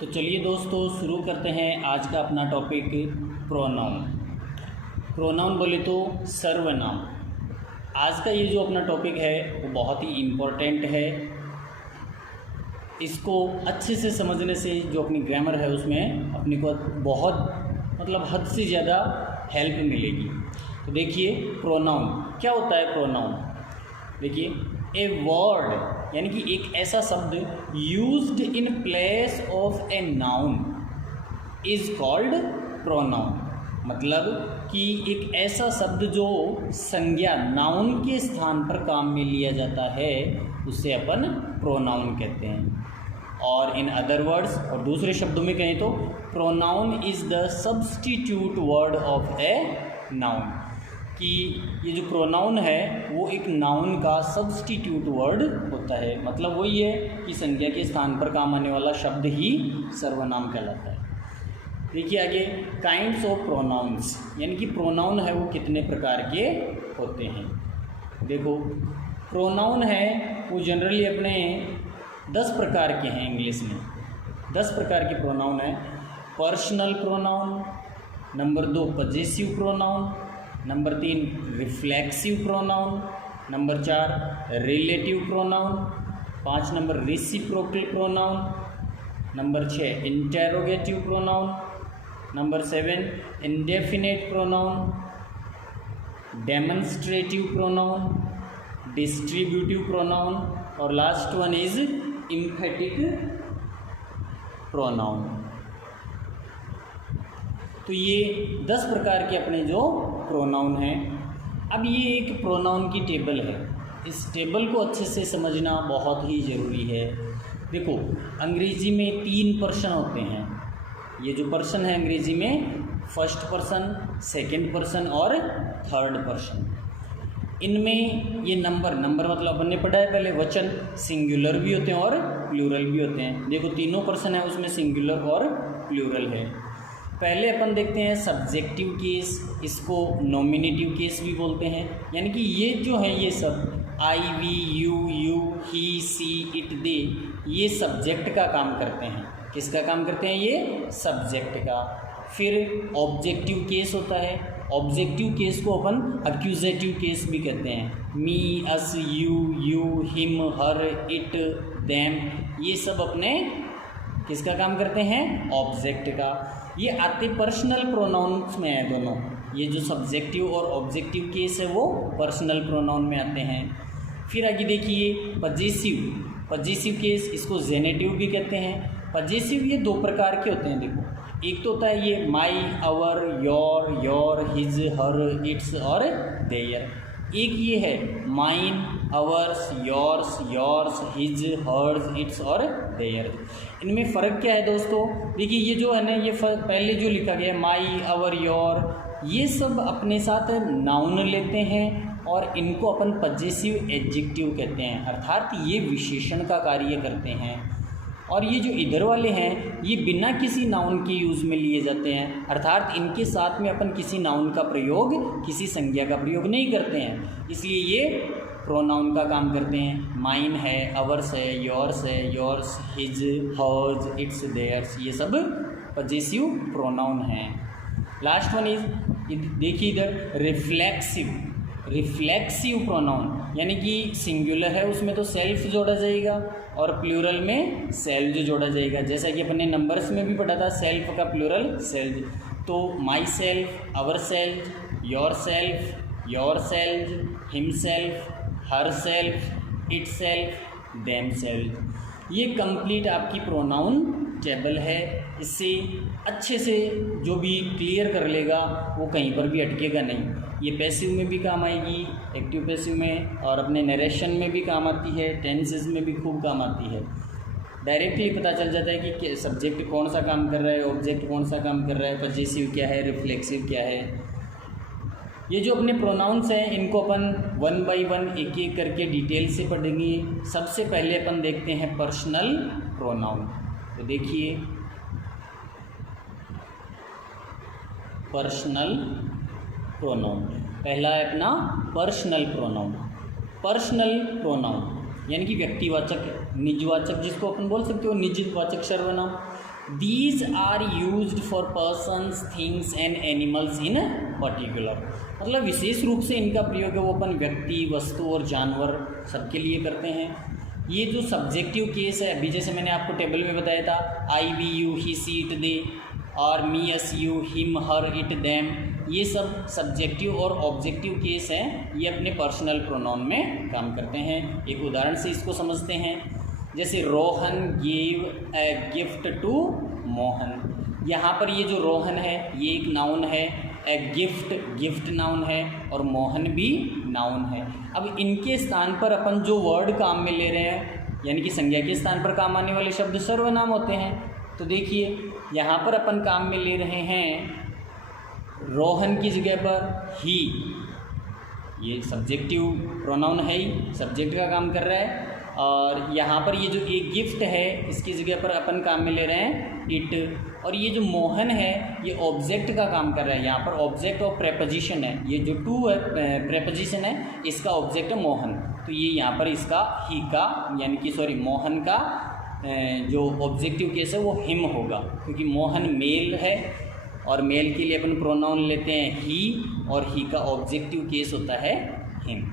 तो चलिए दोस्तों शुरू करते हैं आज का अपना टॉपिक प्रोनाउन। प्रोनाउन बोले तो सर्वनाम। आज का ये जो अपना टॉपिक है वो बहुत ही इम्पोर्टेंट है। इसको अच्छे से समझने से जो अपनी ग्रामर है उसमें अपने को बहुत हद से ज़्यादा हेल्प मिलेगी। तो देखिए प्रोनाउन क्या होता है। प्रोनाउन देखिए ए वर्ड यानी कि एक ऐसा शब्द used in place of a noun is called pronoun. मतलब कि एक ऐसा शब्द जो संज्ञा नाउन के स्थान पर काम में लिया जाता है उसे अपन प्रोनाउन कहते हैं। और इन अदर वर्ड्स और दूसरे शब्दों में कहें तो pronoun is the substitute word of a noun. कि ये जो प्रोनाउन है वो एक नाउन का सब्स्टिट्यूट वर्ड होता है। मतलब वही है कि संज्ञा के स्थान पर काम आने वाला शब्द ही सर्वनाम कहलाता है। देखिए आगे काइंड्स ऑफ प्रोनाउंस यानी कि प्रोनाउन है वो कितने प्रकार के होते हैं। देखो प्रोनाउन है वो जनरली अपने 10 प्रकार के हैं। इंग्लिश में 10 प्रकार के प्रोनाउन है। Personal pronoun, number 2 possessive pronoun, number 3 reflexive pronoun, number 4 relative pronoun, 5 number reciprocal pronoun, number 6 interrogative pronoun, number 7 indefinite pronoun, demonstrative pronoun, distributive pronoun और last one is emphatic pronoun. तो ये 10 प्रकार के अपने जो प्रोनाउन हैं। अब ये एक प्रोनाउन की टेबल है। इस टेबल को अच्छे से समझना बहुत ही ज़रूरी है। देखो अंग्रेज़ी में 3 पर्सन होते हैं। ये जो पर्सन है अंग्रेज़ी में फर्स्ट पर्सन, सेकंड पर्सन और थर्ड पर्सन। इनमें ये नंबर मतलब अपन ने पढ़ा है पहले वचन सिंगुलर भी होते हैं और प्लूरल भी होते हैं। देखो तीनों पर्सन है उसमें सिंगुलर और प्लूरल है। पहले अपन देखते हैं सब्जेक्टिव केस, इसको नॉमिनेटिव केस भी बोलते हैं। यानी कि ये जो है ये सब I we you he she it they ये सब्जेक्ट का काम करते हैं। किसका काम करते हैं? ये सब्जेक्ट का। फिर ऑब्जेक्टिव केस होता है। ऑब्जेक्टिव केस को अपन अक्यूजेटिव केस भी कहते हैं। Me, us, you, him, her, it, them ये सब अपने किसका काम करते हैं? ऑब्जेक्ट का। ये आते पर्सनल प्रोनाउंस में है दोनों। ये जो सब्जेक्टिव और ऑब्जेक्टिव केस है वो पर्सनल प्रोनाउन में आते हैं। फिर आगे देखिए पजेसिव केस, इसको जेनेटिव भी कहते हैं। पजेसिव ये 2 प्रकार के होते हैं। देखो एक तो होता है ये my, our, your, his, her, its और देयर। एक ये है mine, ours, yours, his, hers, its और देयर। इनमें फ़र्क क्या है दोस्तों? देखिए ये जो है ना ये पहले जो लिखा गया है माई, अवर, योर ये सब अपने साथ नाउन लेते हैं और इनको अपन पजेसिव एडजेक्टिव कहते हैं। अर्थात ये विशेषण का कार्य करते हैं। और ये जो इधर वाले हैं ये बिना किसी नाउन के यूज़ में लिए जाते हैं। अर्थात इनके साथ में अपन किसी नाउन का प्रयोग, किसी संज्ञा का प्रयोग नहीं करते हैं, इसलिए ये प्रोनाउन का काम करते हैं। माइन है, अवर्स है, yours, his, hers, its, theirs ये सब पजेसिव प्रोनाउन हैं। लास्ट वन इज देखिए इधर रिफ्लेक्सिव प्रोनाउन यानी कि सिंगुलर है उसमें तो सेल्फ जोड़ा जाएगा और प्लूरल में सेल्फ जोड़ा जाएगा। जैसा कि अपने नंबर्स में भी पढ़ा था सेल्फ का प्लूरल सेल्फ। तो my self, our self, your self, him self, her self, it self, them self. ये कंप्लीट आपकी प्रोनाउन टेबल है। इससे अच्छे से जो भी क्लियर कर लेगा वो कहीं पर भी अटकेगा नहीं। ये पैसिव में भी काम आएगी, एक्टिव पैसिव में, और अपने नरेशन में भी काम आती है, टेंसेस में भी खूब काम आती है। डायरेक्टली पता चल जाता है कि सब्जेक्ट कौन सा काम कर रहा है, ऑब्जेक्ट कौन सा काम कर रहा है, पजेसिव क्या है, रिफ्लेक्सिव क्या है। ये जो अपने प्रोनाउंस हैं इनको अपन 1 बाय 1 एक एक करके डिटेल से पढ़ेंगे। सबसे पहले अपन देखते हैं पर्सनल प्रोनाउन। तो देखिए पर्सनल प्रोनाउन पहला है अपना पर्सनल प्रोनाउन यानी कि व्यक्तिवाचक, निजवाचक जिसको अपन बोल सकते हो, निजवाचक सर्वनाम। These are used for persons, things and animals in particular. मतलब विशेष रूप से इनका प्रयोग है वो अपन व्यक्ति, वस्तु और जानवर सबके लिए करते हैं। ये जो सब्जेक्टिव केस है, अभी जैसे मैंने आपको टेबल में बताया था, I, we, you, he, she, it, they, और me, us, you, him, her, it, them, ये सब सब्जेक्टिव और ऑब्जेक्टिव केस हैं। ये अपने पर्सनल प्रोनाउन में काम करते हैं। एक उदाहरण से इसको समझते हैं। जैसे Rohan gave a gift to Mohan. यहाँ पर ये जो रोहन है ये एक नाउन है, ए गिफ्ट नाउन है, और मोहन भी नाउन है। अब इनके स्थान पर अपन जो वर्ड काम में ले रहे हैं, यानी कि संज्ञा के स्थान पर काम आने वाले शब्द सर्वनाम होते हैं। तो देखिए यहाँ पर अपन काम में ले रहे हैं रोहन की जगह पर ही, ये सब्जेक्टिव प्रोनाउन है ही, सब्जेक्ट का काम कर रहा है। और यहाँ पर ये जो एक गिफ्ट है इसकी जगह पर अपन काम में ले रहे हैं इट। और ये जो मोहन है ये ऑब्जेक्ट का काम कर रहा है। यहाँ पर ऑब्जेक्ट और प्रेपोजिशन है, ये जो टू है प्रेपोजिशन है, इसका ऑब्जेक्ट है मोहन। तो ये यहाँ पर इसका ही का, यानी कि सॉरी मोहन का जो ऑब्जेक्टिव केस है वो हिम होगा, क्योंकि मोहन मेल है और मेल के लिए अपन प्रोनाउन लेते हैं ही, और ही का ऑब्जेक्टिव केस होता है हिम।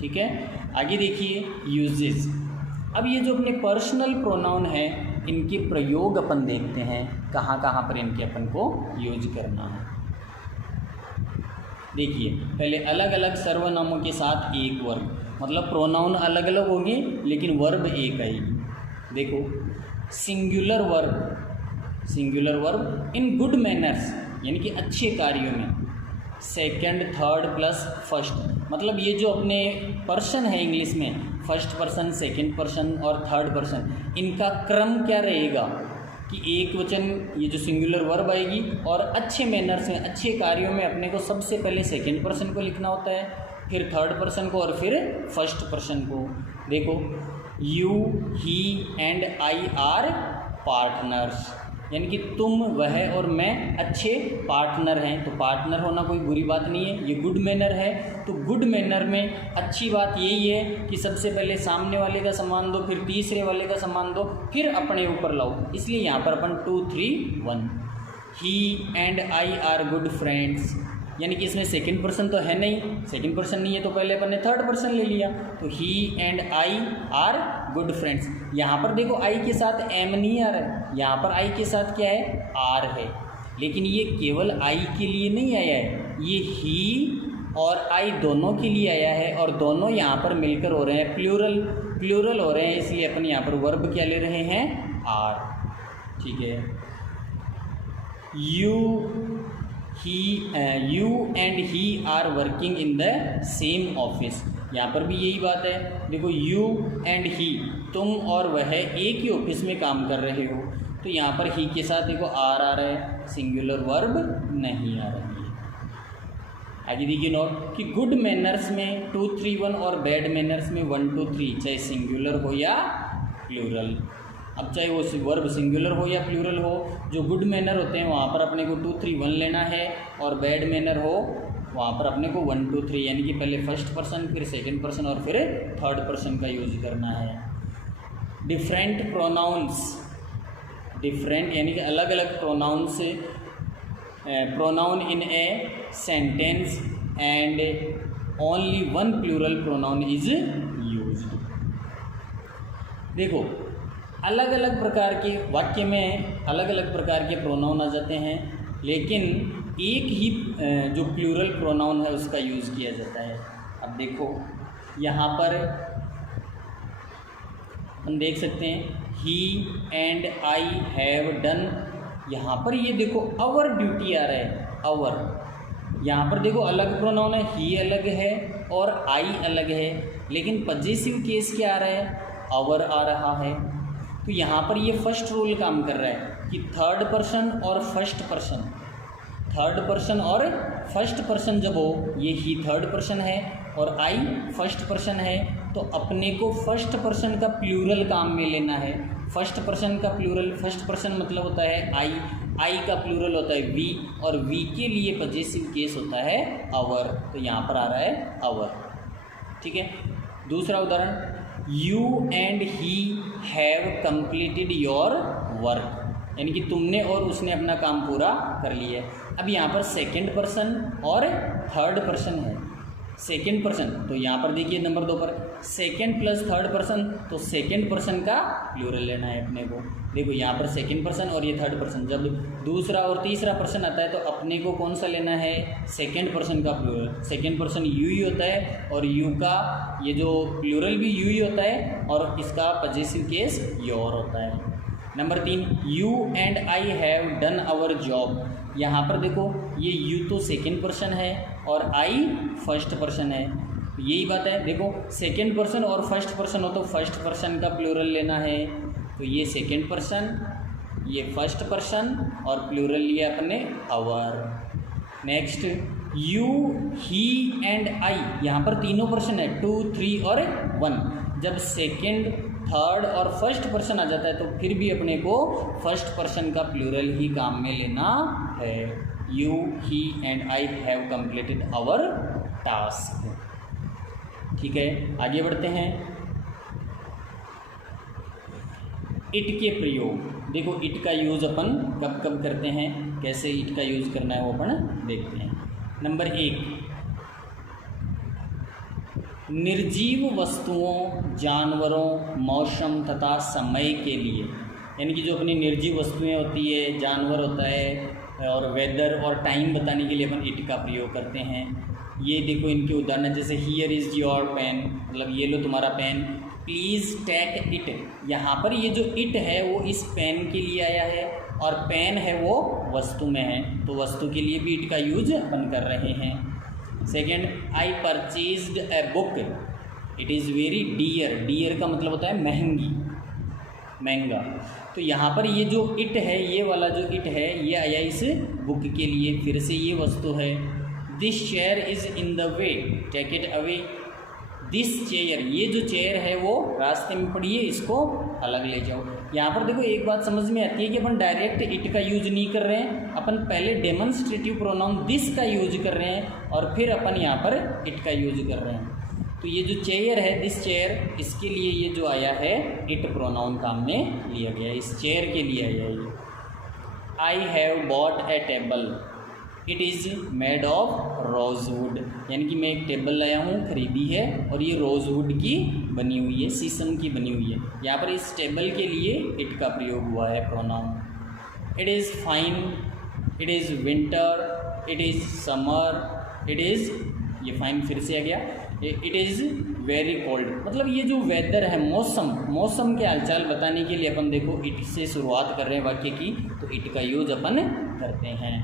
ठीक है, आगे देखिए यूजेस। अब ये जो अपने पर्सनल प्रोनाउन है इनके प्रयोग अपन देखते हैं, कहाँ कहाँ पर इनके अपन को यूज करना है। देखिए पहले अलग अलग सर्वनामों के साथ एक वर्ब, मतलब प्रोनाउन अलग अलग होंगे लेकिन वर्ब एक आएगी। देखो singular verb in good manners, यानी कि अच्छे कार्यों में। सेकंड, थर्ड प्लस फर्स्ट, मतलब ये जो अपने पर्सन है इंग्लिश में, फर्स्ट पर्सन, सेकंड पर्सन और थर्ड पर्सन, इनका क्रम क्या रहेगा कि एक वचन ये जो सिंगुलर वर्ब आएगी, और अच्छे मैनर्स में, अच्छे कार्यों में अपने को सबसे पहले सेकंड पर्सन को लिखना होता है, फिर थर्ड पर्सन को और फिर फर्स्ट पर्सन को। देखो you, he and I are partners, यानी कि तुम, वह और मैं अच्छे पार्टनर हैं। तो पार्टनर होना कोई बुरी बात नहीं है, ये गुड मैनर है। तो गुड मैनर में अच्छी बात यही है कि सबसे पहले सामने वाले का सम्मान दो, फिर तीसरे वाले का सम्मान दो, फिर अपने ऊपर लाओ। इसलिए यहाँ पर अपन 2, 3, 1, he and I are good friends, यानी कि इसमें सेकंड पर्सन तो है नहीं, सेकंड पर्सन नहीं है तो पहले अपन ने थर्ड पर्सन ले लिया। तो he and I are good friends. यहाँ पर देखो आई के साथ एम नहीं आ रहा है, यहाँ पर आई के साथ क्या है, आर है। लेकिन ये केवल आई के लिए नहीं आया है, ये ही और आई दोनों के लिए आया है, और दोनों यहाँ पर मिलकर हो रहे हैं प्लूरल हो रहे हैं। इसलिए अपन यहाँ पर वर्ब क्या ले रहे हैं, आर। ठीक है, you and he are working in the same office. यहाँ पर भी यही बात है। देखो यू एंड ही, तुम और वह एक ही ऑफिस में काम कर रहे हो। तो यहाँ पर ही के साथ देखो आर आ रहा है, सिंगुलर वर्ब नहीं आ रही है। आगे देखिए नोट कि गुड मैनर्स में 2, 3, 1 और बैड मैनर्स में 1, 2, 3, चाहे सिंगुलर हो या प्लूरल। अब चाहे वो वर्ब सिंगुलर हो या प्लूरल हो, जो गुड मैनर होते हैं वहाँ पर अपने को 2, 3, 1 लेना है, और बैड मैनर हो वहाँ पर अपने को 1, 2, 3, यानी कि पहले फर्स्ट पर्सन, फिर सेकंड पर्सन और फिर थर्ड पर्सन का यूज करना है। डिफरेंट प्रोनाउंस, डिफरेंट यानी कि अलग अलग pronouns, pronoun in a sentence and only 1 plural pronoun is used. देखो अलग अलग प्रकार के वाक्य में अलग अलग प्रकार के प्रोनाउन आ जाते हैं, लेकिन एक ही जो प्लूरल प्रोनाउन है उसका यूज़ किया जाता है। अब देखो यहाँ पर हम देख सकते हैं ही एंड आई हैव डन। यहाँ पर ये देखो अवर ड्यूटी आ रहा है, अवर। यहाँ पर देखो अलग प्रोनाउन है, ही अलग है और आई अलग है, लेकिन पजेसिव केस क्या आ रहा है, अवर आ रहा है। तो यहाँ पर ये फर्स्ट रूल काम कर रहा है कि थर्ड पर्सन और फर्स्ट पर्सन, थर्ड पर्सन और फर्स्ट पर्सन जब हो, ये ही थर्ड पर्सन है और आई फर्स्ट पर्सन है, तो अपने को फर्स्ट पर्सन का प्लूरल काम में लेना है। फर्स्ट पर्सन का प्लूरल, फर्स्ट पर्सन मतलब होता है आई का प्लूरल होता है वी, और वी के लिए पजेसिव केस होता है अवर। तो यहाँ पर आ रहा है अवर। ठीक है, दूसरा उदाहरण, you and he have completed your work. यानी कि तुमने और उसने अपना काम पूरा कर लिया है। अब यहाँ पर सेकंड पर्सन और थर्ड पर्सन है। सेकंड पर्सन तो यहाँ पर देखिए नंबर 2 पर सेकंड प्लस थर्ड पर्सन, तो सेकंड पर्सन का प्लूरल लेना है अपने को। देखो यहाँ पर सेकंड पर्सन और ये थर्ड पर्सन, जब दूसरा और तीसरा पर्सन आता है तो अपने को कौन सा लेना है, सेकंड पर्सन का प्लूरल। सेकंड पर्सन यू ही होता है और यू का ये जो प्लूरल भी यू ही होता है और इसका पजेसिव केस योर होता है। Number 3, you and I have done our job. यहाँ पर देखो ये यू तो सेकंड पर्सन है और आई फर्स्ट पर्सन है, यही बात है। देखो सेकंड पर्सन और फर्स्ट पर्सन हो तो फर्स्ट पर्सन का प्लूरल लेना है, तो ये सेकंड पर्सन, ये फर्स्ट पर्सन और प्लूरल लिया अपने our. Next, you, he and I, यहाँ पर तीनों पर्सन है 2, 3 और 1। जब सेकंड, थर्ड और फर्स्ट पर्सन आ जाता है तो फिर भी अपने को फर्स्ट पर्सन का प्लूरल ही काम में लेना है। You, he and I have completed our task. ठीक है, आगे बढ़ते हैं। इट के प्रयोग, देखो इट का यूज़ अपन कब कब करते हैं, कैसे इट का यूज़ करना है वो अपन देखते हैं। नंबर 1, निर्जीव वस्तुओं, जानवरों, मौसम तथा समय के लिए, यानी कि जो अपनी निर्जीव वस्तुएं होती है, जानवर होता है और वेदर और टाइम बताने के लिए अपन इट का प्रयोग करते हैं। ये देखो इनके उदाहरण, जैसे हियर इज़ योर पेन, मतलब ये लो तुम्हारा पेन। प्लीज़ टेक इट, यहाँ पर ये जो इट है वो इस पेन के लिए आया है और पेन है वो वस्तु में है, तो वस्तु के लिए भी इट का यूज अपन कर रहे हैं। Second, I purchased a book, it is very dear, dear का मतलब होता है महंगी, महंगा। तो यहाँ पर ये जो इट है, ये वाला जो इट है ये आया इस बुक के लिए, फिर से ये वस्तु है। This chair is in the way, take it away. This chair, ये जो चेयर है वो रास्ते में पड़ी है, इसको अलग ले जाओ। यहाँ पर देखो एक बात समझ में आती है कि अपन डायरेक्ट इट का यूज नहीं कर रहे हैं, अपन पहले डेमोन्स्ट्रेटिव प्रोनाउन दिस का यूज कर रहे हैं और फिर अपन यहाँ पर इट का यूज कर रहे हैं। तो ये जो चेयर है, दिस चेयर, इसके लिए ये जो आया है इट प्रोनाउन काम में लिया गया है, इस चेयर के लिए आया है ये। I have bought A table, it is made of rosewood, यानी कि मैं एक टेबल लाया हूँ, खरीदी है और ये रोजवुड की बनी हुई है, शीशम की बनी हुई है। यहाँ पर इस टेबल के लिए इट का प्रयोग हुआ है pronoun. It is fine, it is winter, it is summer, it is, ये फाइन फिर से आ गया। इट इज़ वेरी कोल्ड, मतलब ये जो वेदर है, मौसम के हालचाल बताने के लिए अपन देखो इट से शुरुआत कर रहे हैं वाक्य की, तो इट का यूज अपन करते हैं।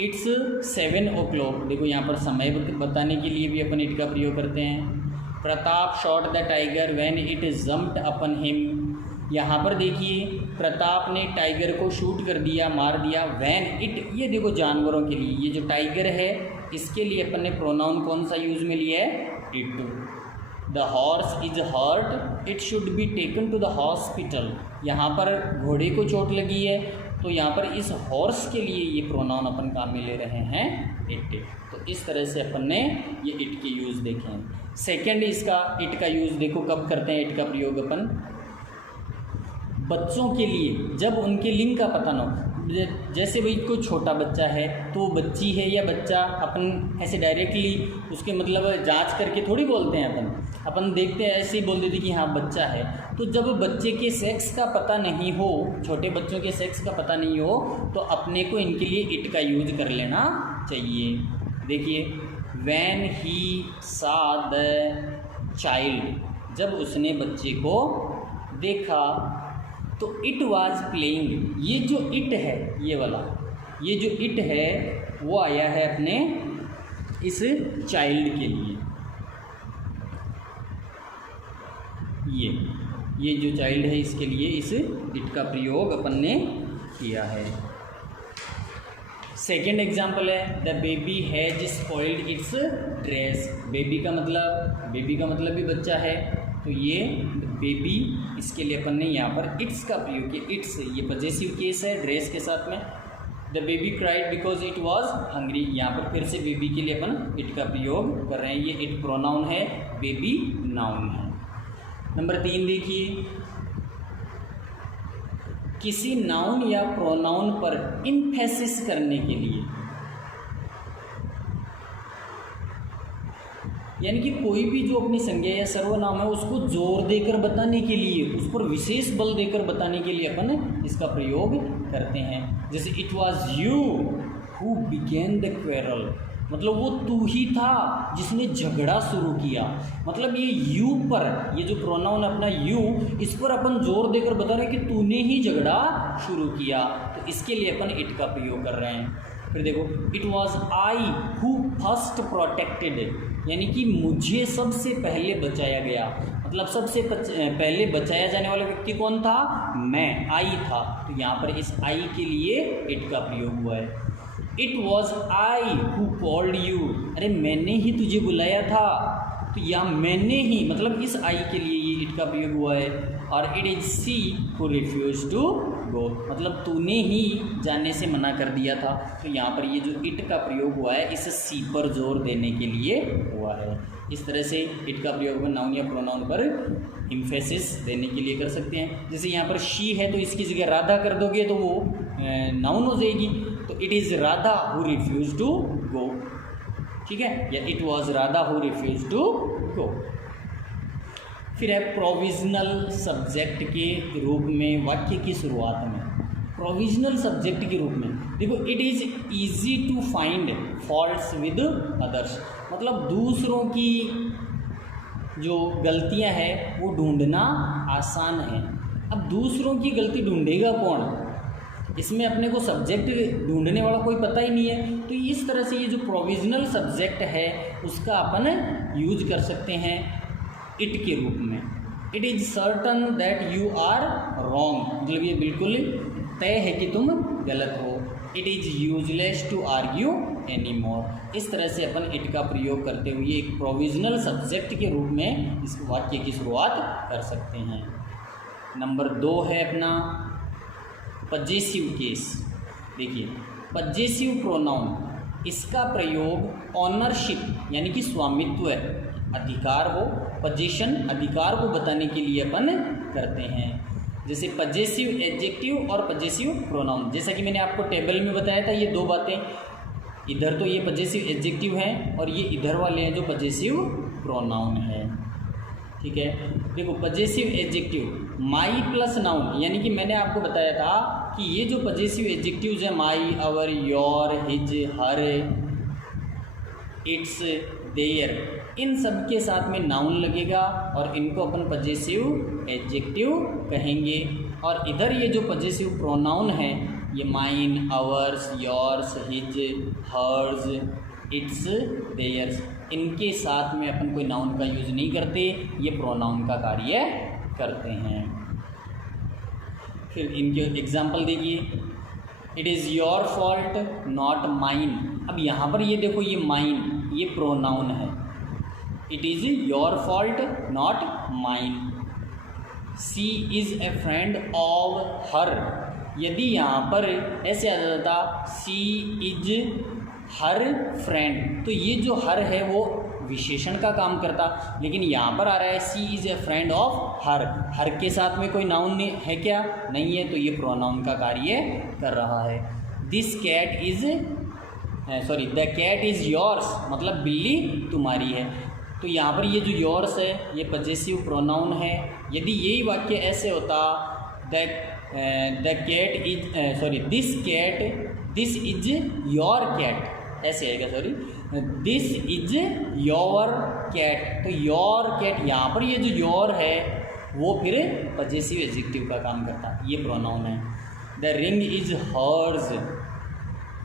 इट्स 7 o'clock, देखो यहाँ पर समय बताने के लिए भी अपन इट का प्रयोग करते हैं। Pratap shot the tiger when it jumped upon him, यहाँ पर देखिए प्रताप ने टाइगर को शूट कर दिया, मार दिया। व्हेन इट, ये देखो जानवरों के लिए, ये जो टाइगर है इसके लिए अपन ने प्रोनाउन कौन सा यूज में लिया है, it. The horse is hurt, it should be taken to the hospital, यहाँ पर घोड़े को चोट लगी है तो यहाँ पर इस हॉर्स के लिए ये प्रोनाउन अपन काम में ले रहे हैं इट। तो इस तरह से अपन ने ये इट के यूज़ देखे हैं। सेकंड, इसका इट का यूज़ देखो कब करते हैं इट का प्रयोग अपन, बच्चों के लिए जब उनके लिंग का पता न हो। जैसे भाई कोई छोटा बच्चा है तो वो बच्ची है या बच्चा, अपन ऐसे डायरेक्टली उसके मतलब जांच करके थोड़ी बोलते हैं, अपन देखते हैं ऐसे ही बोल देते कि हाँ बच्चा है। तो जब बच्चे के सेक्स का पता नहीं हो, छोटे बच्चों के सेक्स का पता नहीं हो, तो अपने को इनके लिए इट का यूज कर लेना चाहिए। देखिए, व्हेन ही सा द चाइल्ड, जब उसने बच्चे को देखा, तो इट वाज प्लेइंग, ये जो इट है, ये वाला, ये जो इट है वो आया है अपने इस चाइल्ड के लिए। ये जो चाइल्ड है इसके लिए इस इट का प्रयोग अपन ने किया है। सेकेंड एग्जाम्पल है, the baby has spoiled it's dress. Baby का मतलब भी बच्चा है, तो ये बेबी, इसके लिए अपन ने यहाँ पर इट्स का प्रयोग किया। इट्स, ये पजेसिव केस है ड्रेस के साथ में। The baby cried because it was hungry, यहाँ पर फिर से बेबी के लिए अपन इट का प्रयोग कर रहे हैं। ये इट प्रोनाउन है, बेबी नाउन है। नंबर 3 देखिए, किसी नाउन या प्रोनाउन पर इम्फेसिस करने के लिए, यानी कि कोई भी जो अपनी संज्ञा या सर्वनाम है उसको जोर देकर बताने के लिए, उस पर विशेष बल देकर बताने के लिए अपन इसका प्रयोग करते हैं। जैसे it was you who began the quarrel, मतलब वो तू ही था जिसने झगड़ा शुरू किया। मतलब ये यू पर, ये जो प्रोनाउन अपना यू, इस पर अपन जोर देकर बता रहे हैं कि तूने ही झगड़ा शुरू किया, तो इसके लिए अपन इट का प्रयोग कर रहे हैं। फिर देखो, it was I who first protected, यानी कि मुझे सबसे पहले बचाया गया। मतलब सबसे पहले बचाया जाने वाला व्यक्ति कौन था? मैं, आई था। तो यहाँ पर इस आई के लिए इट का प्रयोग हुआ है। It was I who called you, अरे मैंने ही तुझे बुलाया था। तो यहाँ मैंने ही, मतलब इस आई के लिए ये इट का प्रयोग हुआ है। और it is she who refuse to go, मतलब तूने ही जाने से मना कर दिया था। तो यहाँ पर ये जो इट का प्रयोग हुआ है इस सी पर जोर देने के लिए हुआ है। इस तरह से इट का प्रयोग नाउन या प्रोनाउन पर इम्फेसिस देने के लिए कर सकते हैं। जैसे यहाँ पर शी है तो इसकी जगह राधा कर दोगे तो वो नाउन हो जाएगी। तो it is Radha who refuse to go, ठीक है, या it was Radha who refuse to go. फिर है प्रोविजनल सब्जेक्ट के रूप में वाक्य की शुरुआत में। प्रोविजनल सब्जेक्ट के रूप में देखो, it is easy to find faults with others, मतलब दूसरों की जो गलतियां हैं वो ढूंढना आसान है। अब दूसरों की गलती ढूंढेगा कौन? इसमें अपने को सब्जेक्ट ढूंढने वाला कोई पता ही नहीं है। तो इस तरह से ये जो प्रोविजनल सब्जेक्ट है उसका अपन यूज कर सकते हैं इट के रूप में। It is certain that you are wrong, मतलब ये बिल्कुल तय है कि तुम गलत हो। It is useless to argue any more. इस तरह से अपन इट का प्रयोग करते हुए एक प्रोविजनल सब्जेक्ट के रूप में इस वाक्य की शुरुआत कर सकते हैं। नंबर 2 है अपना पजेसिव केस। देखिए, पजेसिव प्रोनाउन, इसका प्रयोग ऑनरशिप यानी कि स्वामित्व, अधिकार हो, पजेशन अधिकार को बताने के लिए अपन करते हैं। जैसे पजेसिव एडजेक्टिव और पजेसिव प्रोनाउन, जैसा कि मैंने आपको टेबल में बताया था, ये दो बातें, इधर तो ये पजेसिव एडजेक्टिव हैं और ये इधर वाले हैं जो पजेसिव प्रोनाउन है, ठीक है। देखो, पजेसिव एडजेक्टिव माई प्लस नाउन, यानी कि मैंने आपको बताया था कि ये जो पजेसिव एडजेक्टिव्स हैं, my, our, your, his, her, its, their, इन सब के साथ में नाउन लगेगा और इनको अपन पजेसिव एडजेक्टिव कहेंगे। और इधर ये जो पजेसिव प्रोनाउन है, ये mine, ours, yours, his, hers, its, theirs, इनके साथ में अपन कोई नाउन का यूज़ नहीं करते, ये प्रोनाउन का कार्य करते हैं। फिर इनके एग्जाम्पल देखिए, it is your fault not mine. अब यहाँ पर ये देखो, ये माइन ये प्रोनाउन है। It is your fault not mine. She is a friend of her, यदि यहाँ पर ऐसे आ जाता सी इज हर फ्रेंड, तो ये जो हर है वो विशेषण का काम करता, लेकिन यहाँ पर आ रहा है she is a friend of her. Her के साथ में कोई नाउन है क्या? नहीं है, तो ये प्रोनाउन का कार्य कर रहा है। This cat is the cat is yours, मतलब बिल्ली तुम्हारी है। तो यहाँ पर ये जो योर्स है ये पजेसिव प्रोनाउन है। यदि यही वाक्य ऐसे होता, the cat is this is your cat, ऐसे आएगा, दिस इज योर कैट। तो योर कैट, यहाँ पर ये जो योर है वो फिर पजेसिव एडजेक्टिव का काम करता, ये प्रोनाउन है। द रिंग इज हर्ज,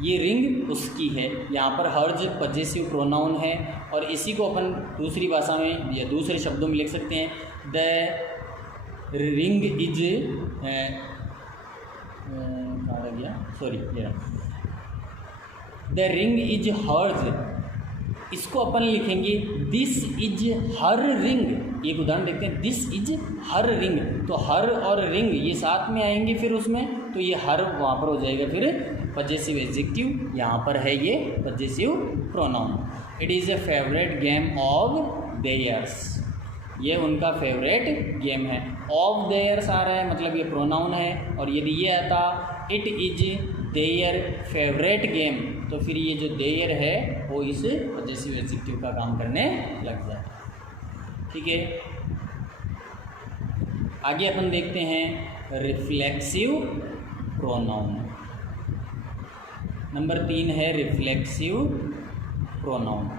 ये रिंग उसकी है। यहाँ पर हर्ज पजेसिव प्रोनाउन है और इसी को अपन दूसरी भाषा में या दूसरे शब्दों में लिख सकते हैं, द रिंग इज कहाँ रह गया, द रिंग इज हर्ज। इसको अपन लिखेंगे दिस इज हर रिंग। एक उदाहरण देखते हैं, दिस इज हर रिंग, तो हर और रिंग ये साथ में आएंगे फिर उसमें, तो ये हर वहाँ पर हो जाएगा फिर पजेसिव एडजेक्टिव, यहाँ पर है ये possessive pronoun. It is a favourite game of theirs, ये उनका फेवरेट गेम है। ऑफ देयर्स आ रहा है मतलब ये प्रोनाउन है, और यदि ये आता it is their favourite game, तो फिर ये जो देयर है वो इस पजेसिव एडजेक्टिव का काम करने लग जाए। ठीक है, आगे अपन देखते हैं रिफ्लेक्सिव प्रोनाउन। नंबर 3 है रिफ्लेक्सिव प्रोनाउन।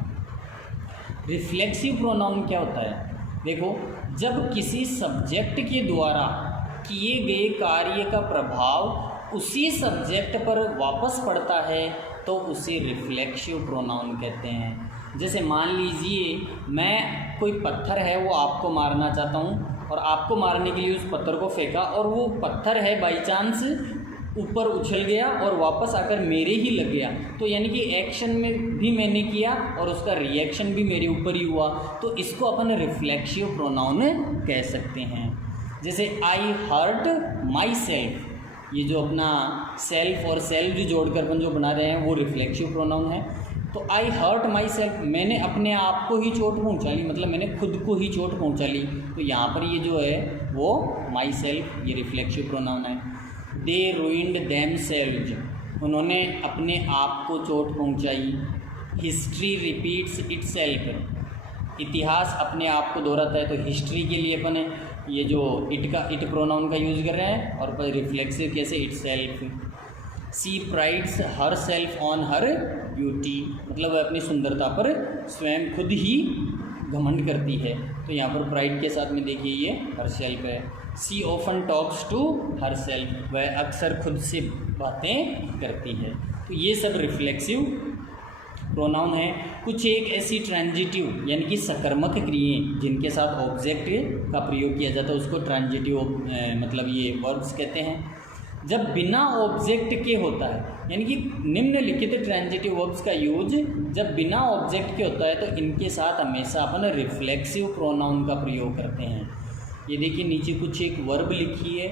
रिफ्लेक्सिव प्रोनाउन क्या होता है? देखो, जब किसी सब्जेक्ट के द्वारा किए गए कार्य का प्रभाव उसी सब्जेक्ट पर वापस पड़ता है तो उसे रिफ्लेक्सिव प्रोनाउन कहते हैं। जैसे मान लीजिए मैं कोई पत्थर है वो आपको मारना चाहता हूँ, और आपको मारने के लिए उस पत्थर को फेंका, और वो पत्थर है बाई चांस ऊपर उछल गया और वापस आकर मेरे ही लग गया, तो यानी कि एक्शन में भी मैंने किया और उसका रिएक्शन भी मेरे ऊपर ही हुआ, तो इसको अपन रिफ्लेक्सिव प्रोनाउन कह सकते हैं। जैसे आई हर्ट माई सेल्फ, ये जो अपना सेल्फ और सेल्फ जोड़कर अपन जो बना रहे हैं वो रिफ्लेक्सिव प्रोनाउन है। तो आई हर्ट माई सेल्फ, मैंने अपने आप को ही चोट पहुंचा ली, मतलब मैंने खुद को ही चोट पहुंचा ली, तो यहाँ पर ये जो है वो माई सेल्फ, ये रिफ्लेक्सिव प्रोनाउन है। दे रूइंड देमसेल्व्स, उन्होंने अपने आप को चोट पहुंचाई। हिस्ट्री रिपीट्स इटसेल्फ, इतिहास अपने आप को दोहराता है, तो हिस्ट्री के लिए अपन ये जो इट प्रोनाउन का यूज़ कर रहे हैं, और रिफ्लेक्सिव कैसे itself. She prides herself on her beauty, मतलब वह अपनी सुंदरता पर स्वयं खुद ही घमंड करती है, तो यहाँ पर प्राइड के साथ में देखिए ये हर सेल्फ है। She often talks to herself, वह अक्सर खुद से बातें करती है, तो ये सब रिफ्लेक्सिव प्रोनाउन है। कुछ एक ऐसी ट्रांजिटिव यानी कि सकर्मक क्रियाएं जिनके साथ ऑब्जेक्ट का प्रयोग किया जाता है उसको ट्रांजिटिव मतलब ये वर्ब्स कहते हैं। जब बिना ऑब्जेक्ट के होता है, यानी कि निम्नलिखित ट्रांजिटिव वर्ब्स का यूज जब बिना ऑब्जेक्ट के होता है तो इनके साथ हमेशा अपन रिफ्लेक्सिव प्रोनाउन का प्रयोग करते हैं। ये देखिए नीचे कुछ एक वर्ब लिखी है,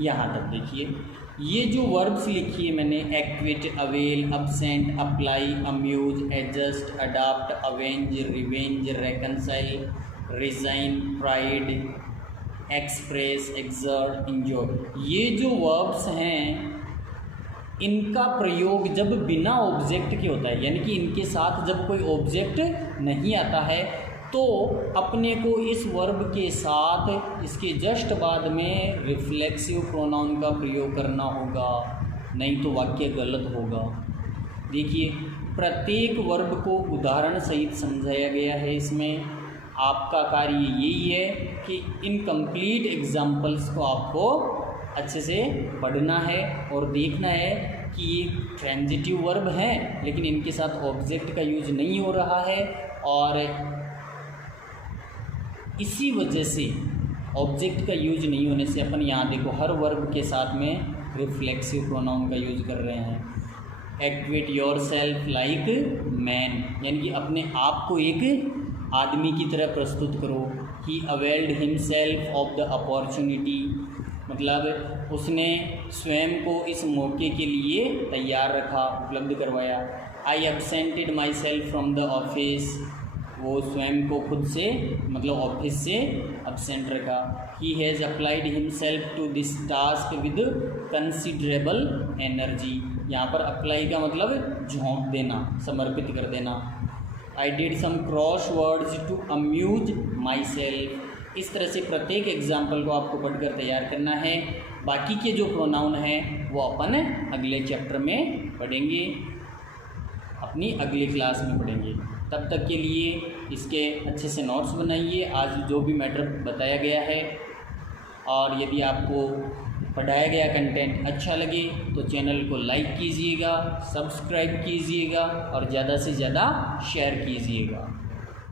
यहाँ तक देखिए, ये जो वर्ब्स लिखी है मैंने, acquit, avail, absent, apply, amuse, adjust, adapt, avenge, revenge, reconcile, resign, pride, express, exert, enjoy, ये जो वर्ब्स हैं इनका प्रयोग जब बिना ऑब्जेक्ट के होता है, यानी कि इनके साथ जब कोई ऑब्जेक्ट नहीं आता है, तो अपने को इस वर्ब के साथ इसके जस्ट बाद में रिफ्लेक्सिव प्रोनाउन का प्रयोग करना होगा, नहीं तो वाक्य गलत होगा। देखिए, प्रत्येक वर्ब को उदाहरण सहित समझाया गया है इसमें। आपका कार्य यही है कि इन कंप्लीट एग्जाम्पल्स को आपको अच्छे से पढ़ना है और देखना है कि ये ट्रांजिटिव वर्ब हैं लेकिन इनके साथ ऑब्जेक्ट का यूज नहीं हो रहा है, और इसी वजह से ऑब्जेक्ट का यूज नहीं होने से अपन यहाँ देखो हर वर्ब के साथ में रिफ्लेक्सिव प्रोनाउन का यूज कर रहे हैं। Equity your self like man, यानी कि अपने आप को एक आदमी की तरह प्रस्तुत करो। He availed himself of the opportunity, मतलब उसने स्वयं को इस मौके के लिए तैयार रखा, उपलब्ध करवाया। I absented myself from the office, वो स्वयं को खुद से मतलब ऑफिस से एब्सेंट रखा। He has applied himself to this task with considerable energy, यहाँ पर अप्लाई का मतलब झोंक देना, समर्पित कर देना। I did some crosswords to amuse myself. इस तरह से प्रत्येक एग्जाम्पल को आपको पढ़कर तैयार करना है। बाकी के जो प्रोनाउन हैं वो अपन अगले चैप्टर में पढ़ेंगे, अपनी अगली क्लास में पढ़ेंगे। तब तक के लिए इसके अच्छे से नोट्स बनाइए आज जो भी मैटर बताया गया है, और यदि आपको पढ़ाया गया कंटेंट अच्छा लगे तो चैनल को लाइक कीजिएगा, सब्सक्राइब कीजिएगा और ज़्यादा से ज़्यादा शेयर कीजिएगा।